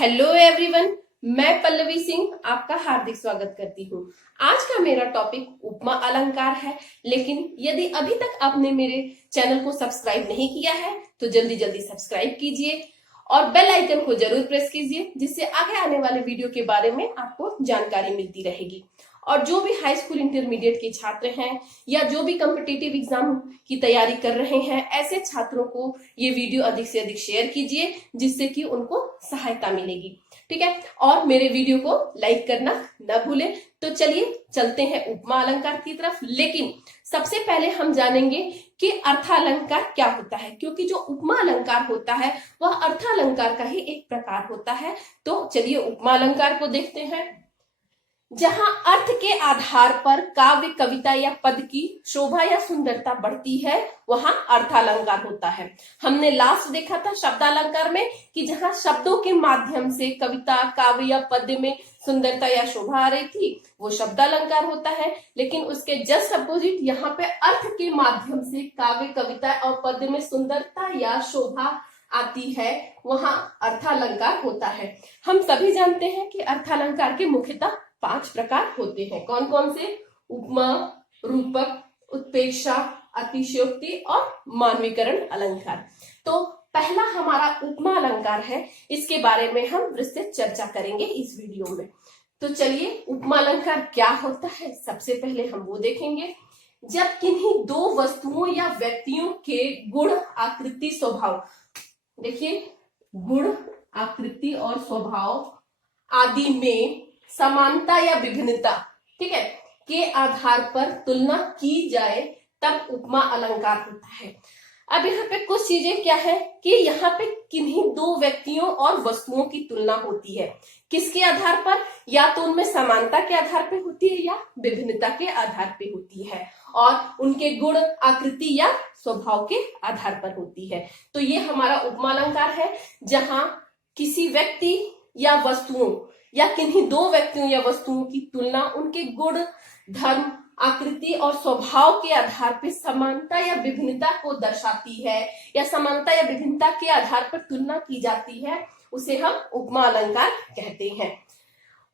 Hello everyone, मैं पल्लवी सिंह आपका हार्दिक स्वागत करती हूँ। आज का मेरा टॉपिक उपमा अलंकार है। लेकिन यदि अभी तक आपने मेरे चैनल को सब्सक्राइब नहीं किया है तो जल्दी जल्दी सब्सक्राइब कीजिए और बेल आइकन को जरूर प्रेस कीजिए, जिससे आगे आने वाले वीडियो के बारे में आपको जानकारी मिलती रहेगी। और जो भी हाई स्कूल इंटरमीडिएट के छात्र हैं या जो भी कॉम्पिटिटिव एग्जाम की तैयारी कर रहे हैं, ऐसे छात्रों को ये वीडियो अधिक से अधिक शेयर कीजिए, जिससे कि उनको सहायता मिलेगी। ठीक है, और मेरे वीडियो को लाइक करना न भूलें। तो चलिए चलते हैं उपमा अलंकार की तरफ। लेकिन सबसे पहले हम जानेंगे कि अर्थालंकार क्या होता है, क्योंकि जो उपमा अलंकार होता है वह अर्थालंकार का ही एक प्रकार होता है। तो चलिए उपमा अलंकार को देखते हैं। जहां अर्थ के आधार पर काव्य, कविता या पद की शोभा या सुंदरता बढ़ती है वहां अर्थालंकार होता है। हमने लास्ट देखा था शब्दालंकार में कि जहां शब्दों के माध्यम से कविता, काव्य या पद्य में सुंदरता या शोभा आ रही थी वो शब्दालंकार होता है। लेकिन उसके जस्ट अपोजिट यहाँ पे अर्थ के माध्यम से काव्य, कविता और पद्य में सुंदरता या शोभा आती है, वहां अर्थालंकार होता है। हम सभी जानते हैं कि अर्थालंकार के मुख्यतः 5 प्रकार होते हैं। कौन कौन से? उपमा, रूपक, उत्प्रेक्षा, अतिशयोक्ति और मानवीकरण अलंकार। तो पहला हमारा उपमा अलंकार है, इसके बारे में हम विस्तृत चर्चा करेंगे इस वीडियो में। तो चलिए उपमा अलंकार क्या होता है सबसे पहले हम वो देखेंगे। जब किन्हीं दो वस्तुओं या व्यक्तियों के गुण, आकृति, स्वभाव, देखिए गुण, आकृति और स्वभाव आदि में समानता या विभिन्नता, ठीक है, के आधार पर तुलना की जाए तब उपमा अलंकार होता है। अब यहाँ पे कुछ चीजें क्या है कि यहाँ पे किन्हीं दो व्यक्तियों और वस्तुओं की तुलना होती है। किसके आधार पर? या तो उनमें समानता के आधार पे होती है या विभिन्नता के आधार पे होती है, और उनके गुण, आकृति या स्वभाव के आधार पर होती है। तो ये हमारा उपमा अलंकार है, जहां किसी व्यक्ति या वस्तुओं या किन्हीं दो व्यक्तियों या वस्तुओं की तुलना उनके गुण, धर्म, आकृति और स्वभाव के आधार पर समानता या विभिन्नता को दर्शाती है, या समानता या विभिन्नता के आधार पर तुलना की जाती है, उसे हम उपमा अलंकार कहते हैं।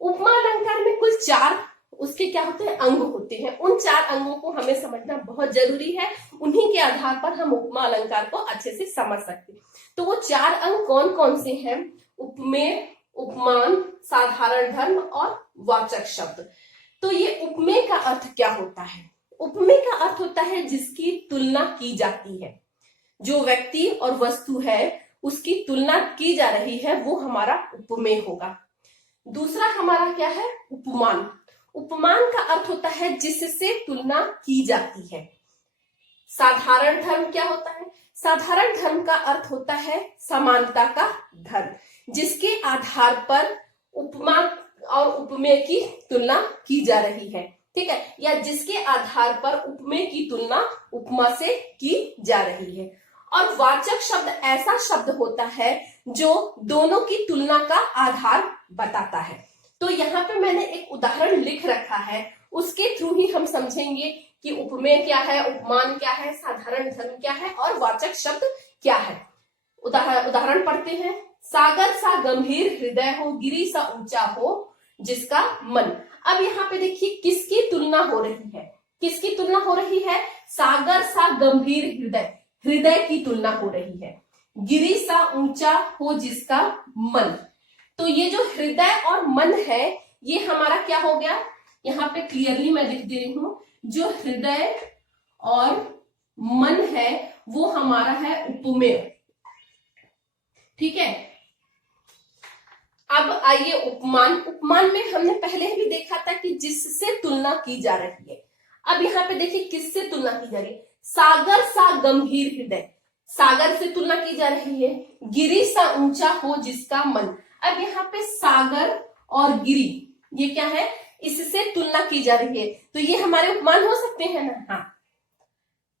उपमा अलंकार में कुल 4 उसके क्या होते हैं? अंग होते हैं। उन 4 अंगों को हमें समझना बहुत जरूरी है, उन्हीं के आधार पर हम उपमा अलंकार को अच्छे से समझ सकते हैं। तो वो 4 अंग कौन कौन से हैं? उपमेय, उपमान, साधारण धर्म और वाचक शब्द। तो ये उपमेय का अर्थ क्या होता है? उपमेय का अर्थ होता है जिसकी तुलना की जाती है, जो व्यक्ति और वस्तु है उसकी तुलना की जा रही है, वो हमारा उपमेय होगा। दूसरा हमारा क्या है? उपमान। उपमान का अर्थ होता है जिससे तुलना की जाती है। साधारण धर्म क्या होता है? साधारण धर्म का अर्थ होता है समानता का धर्म, जिसके आधार पर उपमा और उपमेय की तुलना की जा रही है, ठीक है, या जिसके आधार पर उपमेय की तुलना उपमा से की जा रही है। और वाचक शब्द ऐसा शब्द होता है जो दोनों की तुलना का आधार बताता है। तो यहाँ पे मैंने एक उदाहरण लिख रखा है, उसके थ्रू ही हम समझेंगे कि उपमेय क्या है, उपमान क्या है, साधारण धर्म क्या है और वाचक शब्द क्या है। उदाहरण पढ़ते हैं। सागर सा गंभीर हृदय हो, गिरी सा ऊंचा हो जिसका मन। अब यहाँ पे देखिए किसकी तुलना हो रही है? किसकी तुलना हो रही है? सागर सा गंभीर हृदय, हृदय की तुलना हो रही है। गिरी सा ऊंचा हो जिसका मन। तो ये जो हृदय और मन है ये हमारा क्या हो गया? यहाँ पे क्लियरली मैं लिख दे रही हूं, जो हृदय और मन है वो हमारा है उपमेय, ठीक है। अब आइए उपमान। उपमान में हमने पहले भी देखा था कि जिससे तुलना की जा रही है। अब यहाँ पे देखिए किससे तुलना की जा रही है? सागर सा गंभीर हृदय, सागर से तुलना की जा रही है। गिरी सा ऊंचा हो जिसका मन। अब यहाँ पे सागर और गिरी ये क्या है? इससे तुलना की जा रही है, तो ये हमारे उपमान हो सकते हैं ना? हाँ,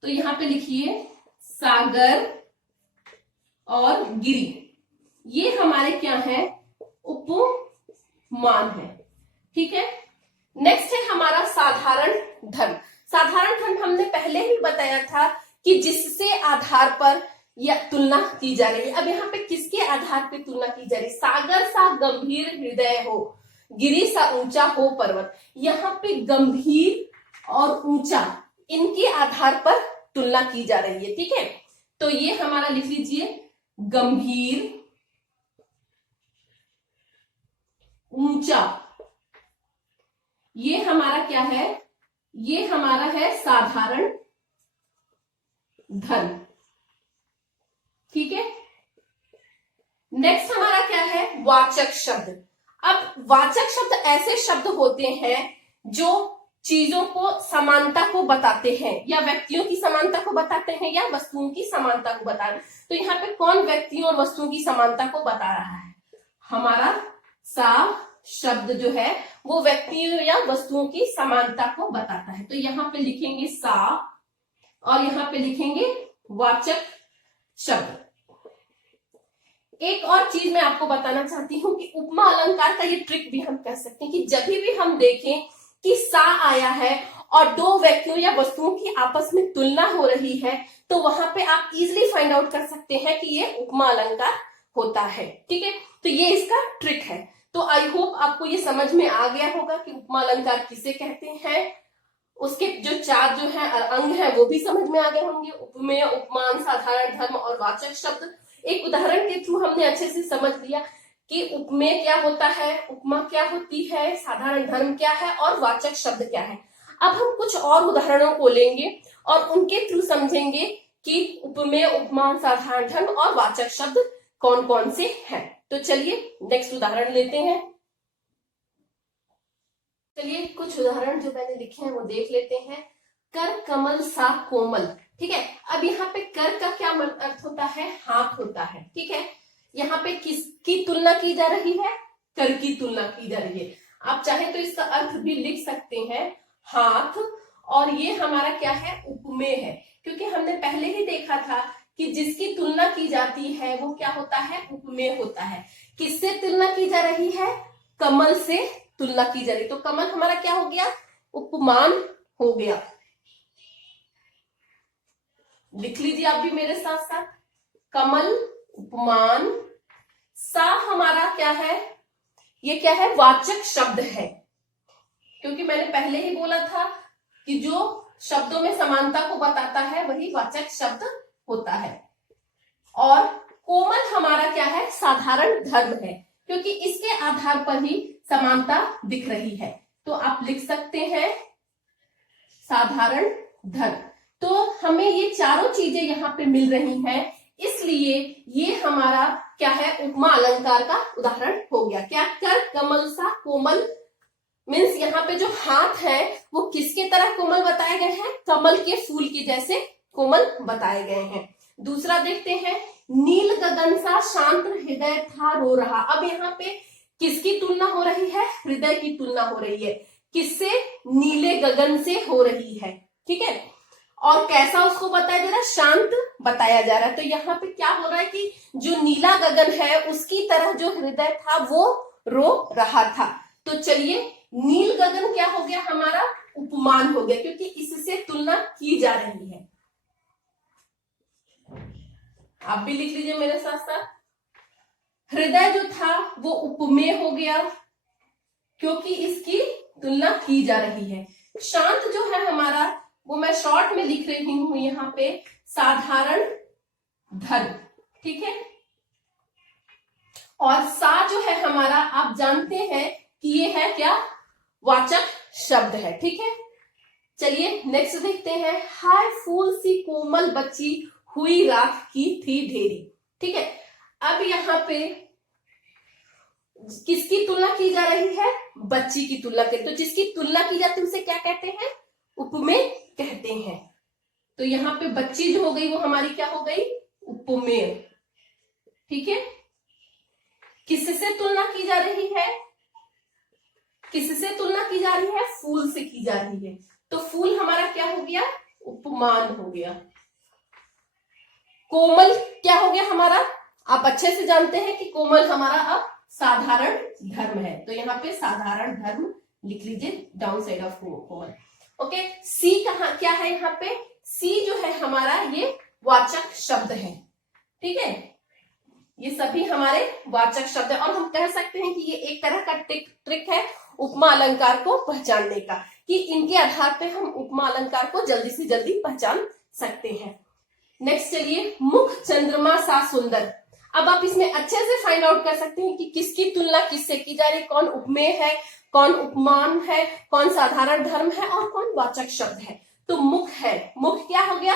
तो यहाँ पे लिखिए सागर और गिरी, ये हमारे क्या है? उपमान है, ठीक है। नेक्स्ट है हमारा साधारण धर्म। साधारण धर्म हमने पहले ही बताया था कि जिससे आधार पर या तुलना की जा रही है। अब यहाँ पे किसके आधार पे तुलना की जा रही है? सागर सा गंभीर हृदय हो, गिरी सा ऊंचा हो पर्वत। यहाँ पे गंभीर और ऊंचा इनके आधार पर तुलना की जा रही है। ठीक है, तो ये हमारा लिख लीजिए, गंभीर, ऊंचा, ये हमारा क्या है? ये हमारा है साधारण धर्म। ठीक है, नेक्स्ट हमारा क्या है? वाचक शब्द। अब वाचक शब्द ऐसे शब्द होते हैं जो चीजों को, समानता को बताते हैं, या व्यक्तियों की समानता को बताते हैं, या वस्तुओं की समानता को बता रहे हैं। तो यहाँ पे कौन व्यक्तियों और वस्तुओं की समानता को बता रहा है? हमारा सा शब्द जो है वो व्यक्तियों या वस्तुओं की समानता को बताता है। तो यहाँ पे लिखेंगे सा और यहाँ पे लिखेंगे वाचक शब्द। एक और चीज मैं आपको बताना चाहती हूँ कि उपमा अलंकार का ये ट्रिक भी हम कह सकते हैं कि जब भी हम देखें कि सा आया है और दो व्यक्तियों या वस्तुओं की आपस में तुलना हो रही है, तो वहां पे आप इजिली फाइंड आउट कर सकते हैं कि ये उपमा अलंकार होता है। ठीक है, तो ये इसका ट्रिक है। तो आई होप आपको ये समझ में आ गया होगा कि उपमा अलंकार किसे कहते हैं। उसके जो चार जो है अंग है वो भी समझ में आ गए होंगे, उपमेय, उपमान, साधारण धर्म और वाचक शब्द। एक उदाहरण के थ्रू हमने अच्छे से समझ लिया कि उपमेय क्या होता है, उपमा क्या होती है, साधारण धर्म क्या है और वाचक शब्द क्या है। अब हम कुछ और उदाहरणों को लेंगे और उनके थ्रू समझेंगे कि उपमेय, उपमान, साधारण धर्म और वाचक शब्द कौन कौन से हैं। तो चलिए नेक्स्ट उदाहरण लेते हैं। चलिए कुछ उदाहरण जो मैंने लिखे हैं वो देख लेते हैं। कर कमल सा कोमल। ठीक है, अब यहाँ पे कर का क्या अर्थ होता है? हाथ होता है। ठीक है, यहाँ पे किसकी तुलना की जा रही है? कर की तुलना की जा रही है। आप चाहे तो इसका अर्थ भी लिख सकते हैं हाथ, और ये हमारा क्या है? उपमेय है, क्योंकि हमने पहले ही देखा था कि जिसकी तुलना की जाती है वो क्या होता है? उपमेय होता है। किससे तुलना की जा रही है? कमल से तुलना की जा रही। तो कमल हमारा क्या हो गया? उपमान हो गया। लिख लीजिए आप भी मेरे साथ साथ, कमल, उपमान। सा हमारा क्या है? ये क्या है? वाचक शब्द है, क्योंकि मैंने पहले ही बोला था कि जो शब्दों में समानता को बताता है वही वाचक शब्द होता है। और कोमल हमारा क्या है? साधारण धर्म है, क्योंकि इसके आधार पर ही समानता दिख रही है। तो आप लिख सकते हैं साधारण धर्म। तो हमें ये चारों चीजें यहाँ पे मिल रही हैं, इसलिए ये हमारा क्या है? उपमा अलंकार का उदाहरण हो गया। क्या? कर कमल सा कोमल मीन्स यहाँ पे जो हाथ है वो किसके तरह कोमल बताए गए हैं? कमल के फूल के जैसे कोमल बताए गए हैं। दूसरा देखते हैं, नील गगन सा शांत हृदय था रो रहा। अब यहाँ पे किसकी तुलना हो रही है? हृदय की तुलना हो रही है। किससे? नीले गगन से हो रही है। ठीक है, और कैसा उसको बताया जा रहा है? शांत बताया जा रहा है। तो यहाँ पे क्या हो रहा है कि जो नीला गगन है उसकी तरह जो हृदय था वो रो रहा था। तो चलिए, नील गगन क्या हो गया? हमारा उपमान हो गया, क्योंकि इससे तुलना की जा रही है। आप भी लिख लीजिए मेरे साथ साथ। हृदय जो था वो उपमेय हो गया, क्योंकि इसकी तुलना की जा रही है। शांत जो है हमारा, वो मैं शॉर्ट में लिख रही हूं यहाँ पे, साधारण धर्म। ठीक है, और सा जो है हमारा, आप जानते हैं कि ये है क्या? वाचक शब्द है। ठीक है, चलिए नेक्स्ट देखते हैं। हाय फूल सी कोमल बच्ची हुई राख की थी ढेरी। ठीक है, अब यहाँ पे किसकी तुलना की जा रही है? बच्ची की तुलना करें, तो जिसकी तुलना की जाती है उसे क्या कहते हैं? उपमेय कहते हैं। तो यहाँ पे बच्ची जो हो गई वो हमारी क्या हो गई? उपमेय। ठीक है, किससे तुलना की जा रही है? किससे तुलना की जा रही है? फूल से की जा रही है। तो फूल हमारा क्या हो गया? उपमान हो गया। कोमल क्या हो गया हमारा? आप अच्छे से जानते हैं कि कोमल हमारा अब साधारण धर्म है। तो यहाँ पे साधारण धर्म लिख लीजिए down side of Komal. Okay, C कहा क्या है? यहाँ पे सी जो है हमारा ये वाचक शब्द है। ठीक है, ये सभी हमारे वाचक शब्द है और हम कह सकते हैं कि ये एक तरह का ट्रिक है उपमा अलंकार को पहचानने का, कि इनके आधार पे हम उपमा अलंकार को जल्दी से जल्दी पहचान सकते हैं। नेक्स्ट चलिए, मुख चंद्रमा सा सुंदर। अब आप इसमें अच्छे से फाइंड आउट कर सकते हैं कि किसकी तुलना किससे की जा रही, कौन उपमेय है, कौन उपमान है, कौन साधारण धर्म है और कौन वाचक शब्द है। तो मुख है, मुख क्या हो गया,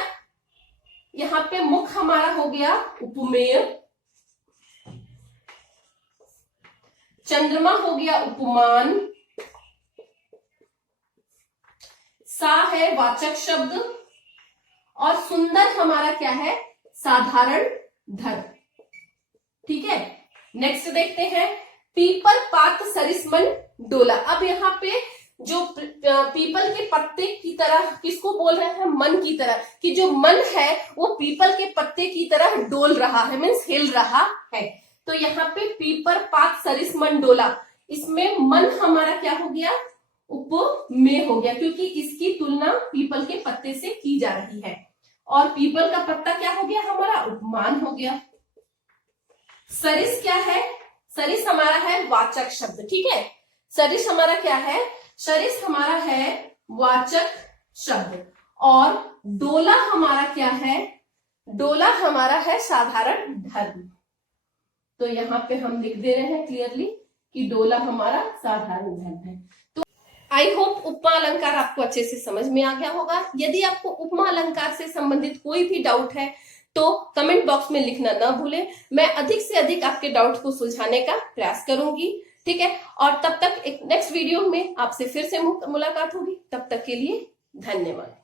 यहाँ पे मुख हमारा हो गया उपमेय, चंद्रमा हो गया उपमान, सा है वाचक शब्द और सुंदर हमारा क्या है, साधारण धर्म। ठीक है, नेक्स्ट देखते हैं, पीपल पात सरिसमन डोला। अब यहाँ पे जो पीपल के पत्ते की तरह किसको बोल रहे हैं, मन की तरह, कि जो मन है वो पीपल के पत्ते की तरह डोल रहा है, मीन्स हिल रहा है। तो यहाँ पे पीपर पात सरिसमन डोला, इसमें मन हमारा क्या हो गया, उपमेय हो गया, क्योंकि इसकी तुलना पीपल के पत्ते से की जा रही है। और पीपल का पत्ता क्या हो गया हमारा, उपमान हो गया। सरिस क्या है, सरिस हमारा है वाचक शब्द। ठीक है, सरिस हमारा क्या है, सरिस हमारा है वाचक शब्द। और डोला हमारा क्या है, डोला हमारा है साधारण धर्म। तो यहाँ पे हम लिख दे रहे हैं क्लियरली कि डोला हमारा साधारण धर्म है। तो आई होप उपमा अलंकार आपको अच्छे से समझ में आ गया होगा। यदि आपको उपमा अलंकार से संबंधित कोई भी डाउट है तो कमेंट बॉक्स में लिखना ना भूलें। मैं अधिक से अधिक आपके डाउट को सुलझाने का प्रयास करूंगी। ठीक है, और तब तक एक नेक्स्ट वीडियो में आपसे फिर से मुलाकात होगी। तब तक के लिए धन्यवाद।